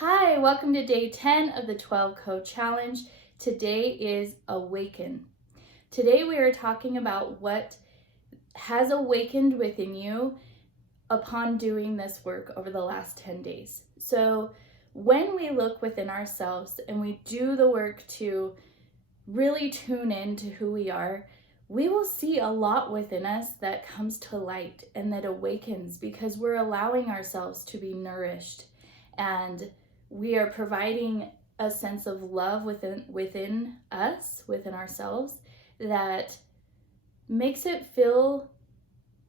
Hi, welcome to day 10 of the 12 Code Challenge. Today is Awaken. Today we are talking about what has awakened within you upon doing this work over the last 10 days. So, when we look within ourselves and we do the work to really tune in to who we are, we will see a lot within us that comes to light and that awakens because we're allowing ourselves to be nourished, and we are providing a sense of love within us, within ourselves, that makes it feel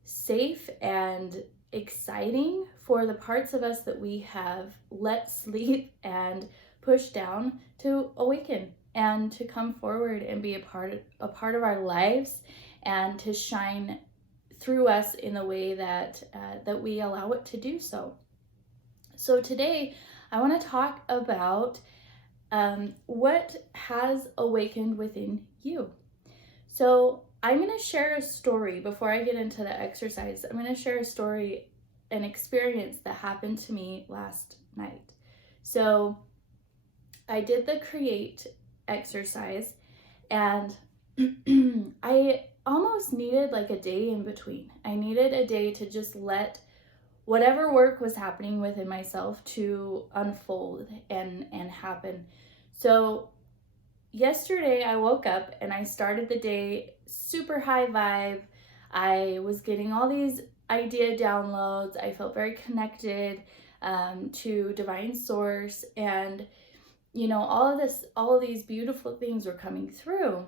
safe and exciting for the parts of us that we have let sleep and pushed down to awaken and to come forward and be a part of our lives and to shine through us in the way that we allow it to do so. So today I want to talk about what has awakened within you. So I'm going to share a story before I get into the exercise. I'm going to share a story, an experience that happened to me last night. So I did the create exercise, and I almost needed like a day in between. I needed a day to just let whatever work was happening within myself to unfold and happen. So yesterday I woke up and I started the day super high vibe. I was getting all these idea downloads. I felt very connected to divine source, and all of these beautiful things were coming through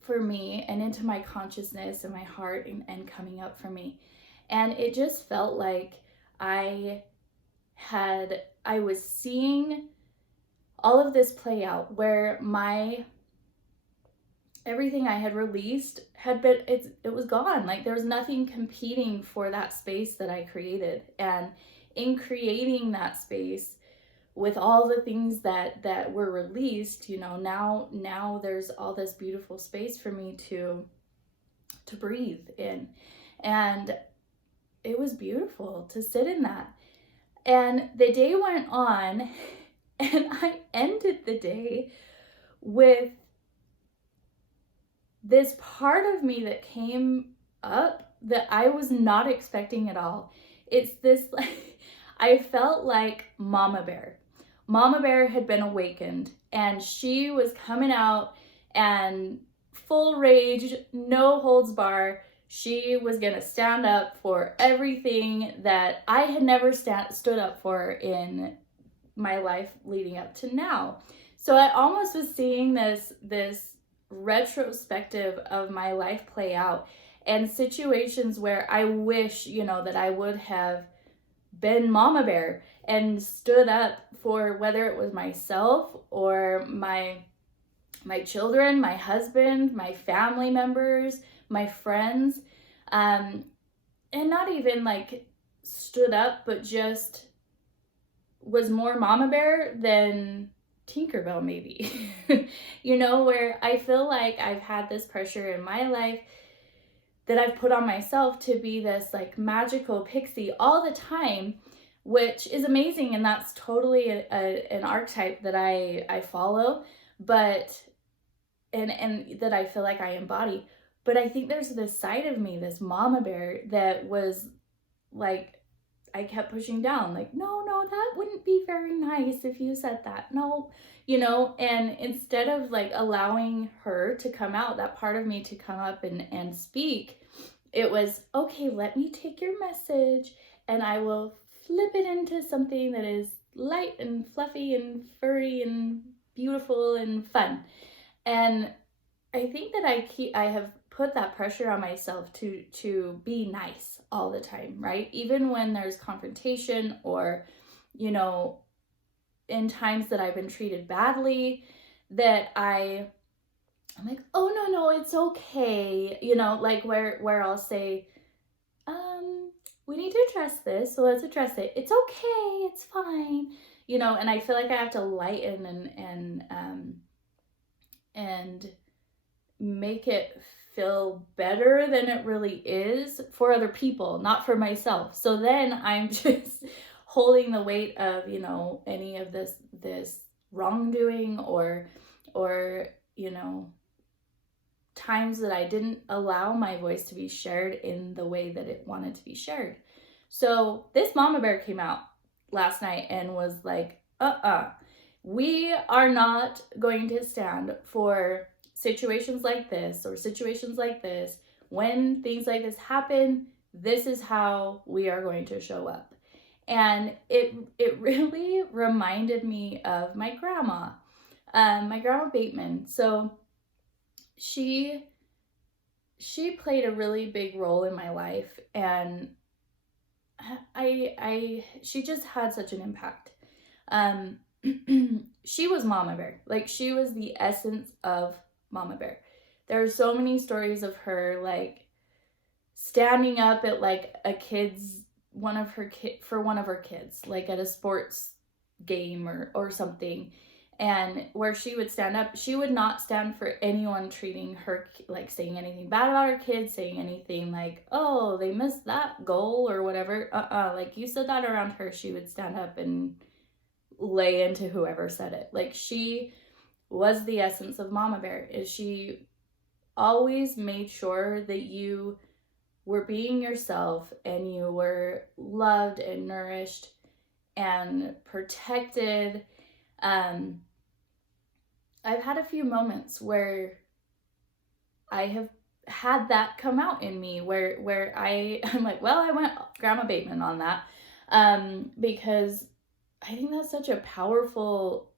for me and into my consciousness and my heart and coming up for me. And it just felt like I was seeing all of this play out where everything I had released it was gone. Like there was nothing competing for that space that I created. And in creating that space with all the things that were released, now there's all this beautiful space for me to breathe in. And it was beautiful to sit in that. And the day went on, and I ended the day with this part of me that came up that I was not expecting at all. It's this, like, I felt like Mama Bear. Mama Bear had been awakened, and she was coming out and full rage, no holds bar. She was going to stand up for everything that I had never stood up for in my life leading up to now. So I almost was seeing this retrospective of my life play out, and situations where I wish, that I would have been Mama Bear and stood up for whether it was myself or my children, my husband, my family members, my friends, and not even like stood up, but just was more Mama Bear than Tinkerbell, maybe. Where I feel like I've had this pressure in my life that I've put on myself to be this like magical pixie all the time, which is amazing, and that's totally an archetype that I follow, but and that I feel like I embody. But I think there's this side of me, this Mama Bear, that was like, I kept pushing down, like, no, that wouldn't be very nice if you said that. No, and instead of like allowing her to come out, that part of me to come up and speak, it was, okay, let me take your message and I will flip it into something that is light and fluffy and furry and beautiful and fun. And I think that I have put that pressure on myself to be nice all the time, right? Even when there's confrontation or, in times that I've been treated badly, that I'm like, oh, no, it's okay. Like where I'll say, we need to address this, so let's address it. It's okay, it's fine. And I feel like I have to lighten and make it feel better than it really is for other people, not for myself. So then I'm just holding the weight of, you know, any of this wrongdoing or you know, times that I didn't allow my voice to be shared in the way that it wanted to be shared. So this mama bear came out last night and was like, we are not going to stand for situations like this or situations like this. When things like this happen, this is how we are going to show up. And it really reminded me of my grandma Bateman. So she played a really big role in my life, and she just had such an impact. She was Mama Bear. Like, she was the essence of Mama Bear. There are so many stories of her, like, standing up at like one of her kids, like at a sports game or something, and where she would stand up, she would not stand for anyone treating her, like saying anything bad about her kids, saying anything like, oh, they missed that goal or whatever. Like, you said that around her, she would stand up and lay into whoever said it. Like, she was the essence of Mama Bear. Is she always made sure that you were being yourself and you were loved and nourished and protected. I've had a few moments where I have had that come out in me, where I'm like, well, I went Grandma Bateman on that, because I think that's such a powerful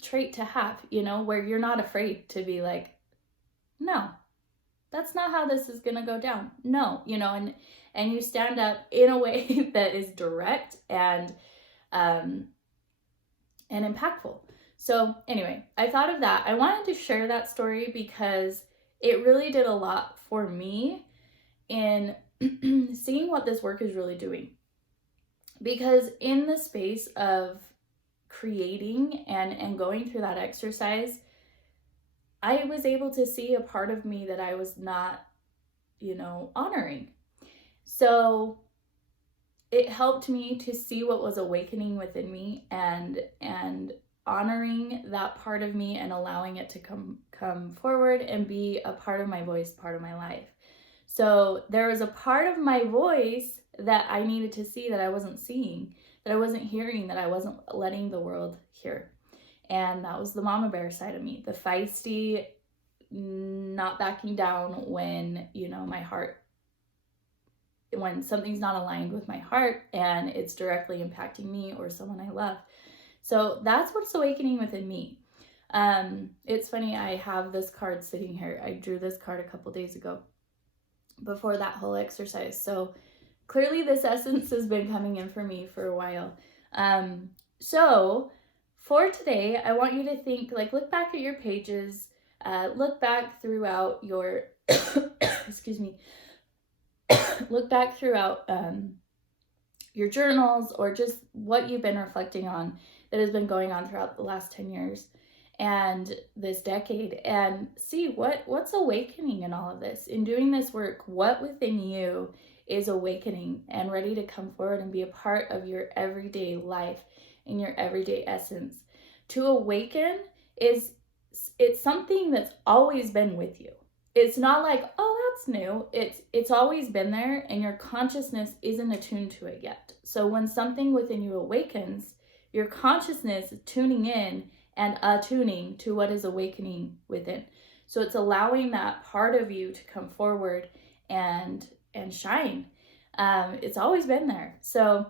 trait to have, you know, where you're not afraid to be like, no, that's not how this is going to go down. No, you know, and you stand up in a way that is direct and impactful. So anyway, I thought of that. I wanted to share that story because it really did a lot for me in seeing what this work is really doing. Because in the space of creating and going through that exercise, I was able to see a part of me that I was not, you know, honoring. So it helped me to see what was awakening within me and honoring that part of me and allowing it to come forward and be a part of my voice, part of my life. So there was a part of my voice that I needed to see that I wasn't seeing, that I wasn't hearing, that I wasn't letting the world hear. And that was the Mama Bear side of me, the feisty, not backing down when, you know, when something's not aligned with my heart and it's directly impacting me or someone I love. So that's what's awakening within me. It's funny, I have this card sitting here. I drew this card a couple days ago before that whole exercise. So clearly this essence has been coming in for me for a while. So for today, I want you to think, like, look back at your pages, look back throughout your, excuse me, look back throughout your journals or just what you've been reflecting on that has been going on throughout the last 10 years and this decade, and see what's awakening in all of this. In doing this work, what within you is awakening and ready to come forward and be a part of your everyday life, in your everyday essence. To awaken it's something that's always been with you. It's not like, oh, that's new. It's always been there, and your consciousness isn't attuned to it yet. So when something within you awakens, your consciousness is tuning in and attuning to what is awakening within. So it's allowing that part of you to come forward and shine. It's always been there. So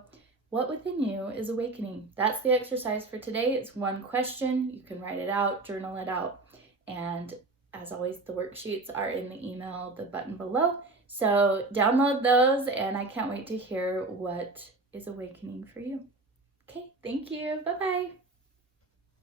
what within you is awakening? That's the exercise for today. It's one question. You can write it out, journal it out. And as always, the worksheets are in the email, the button below. So download those, and I can't wait to hear what is awakening for you. Okay, thank you. Bye-bye.